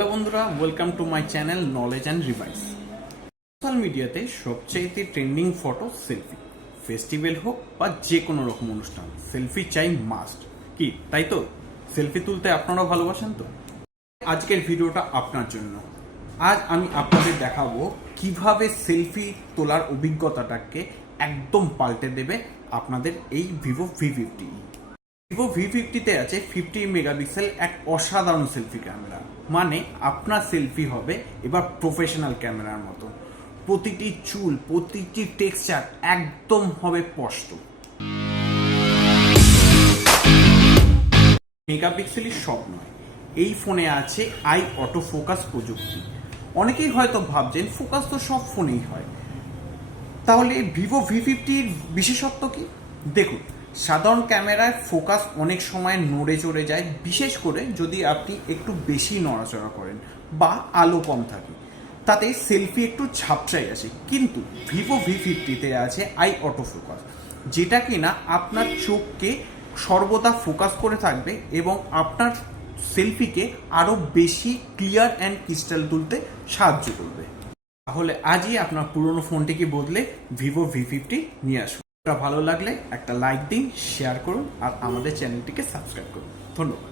Hello বন্ধুরা, welcome to my channel knowledge and revise. Social মিডিয়াতে সবচেয়ে ট্রেন্ডিং ফটো সেলফি। ফেস্টিভ্যাল হোক বা যে কোনো রকম অনুষ্ঠান, সেলফি চাই মাস্ট। কি তাই তো? সেলফি তুলতে আপনারাও ভালোবাসেন তো? আজকের ভিডিওটা আপনার জন্য। আজ আমি আপনাদের দেখাবো কিভাবে সেলফি তোলার অভিজ্ঞতাটাকে একদম পাল্টে দেবে আপনাদের এই ভিভো V50। ভিভো V50-তে আছে 50 মেগাপিক্সেল এক অসাধারণ সেলফি ক্যামেরা। মানে আপনার সেলফি হবে এবার প্রফেশনাল ক্যামেরার মতো। প্রতিটি চুল, প্রতিটি টেক্সচার একদম হবে স্পষ্ট। মেগাপিক্সেলই সব নয়, এই ফোনে আছে আই অটো ফোকাস প্রযুক্তি। অনেকেই হয়তো ভাবছেন ফোকাস তো সব ফোনেই হয়, তাহলে ভিভো V50-র বিশেষত্ব কি? দেখুন, সাধারণ ক্যামেরায় ফোকাস অনেক সময় নড়ে চড়ে যায়, বিশেষ করে যদি আপনি একটু বেশি নড়াচড়া করেন বা আলো কম থাকে, তাতে সেলফি একটু ঝাপসাই আসে। কিন্তু ভিভো V50-তে আছে আই অটো ফোকাস, যেটা কিনা আপনার চোখকে সর্বদা ফোকাস করে থাকবে এবং আপনার সেলফিকে আরও বেশি ক্লিয়ার অ্যান্ড ক্রিস্টাল তুলতে সাহায্য করবে। তাহলে আজই আপনার পুরনো ফোনটিকে বদলে ভিভো V50 নিয়ে আসুন। ভালো লাগলে একটা লাইক দিন, শেয়ার করুন আর আমাদের চ্যানেলটিকে সাবস্ক্রাইব করুন। ধন্যবাদ।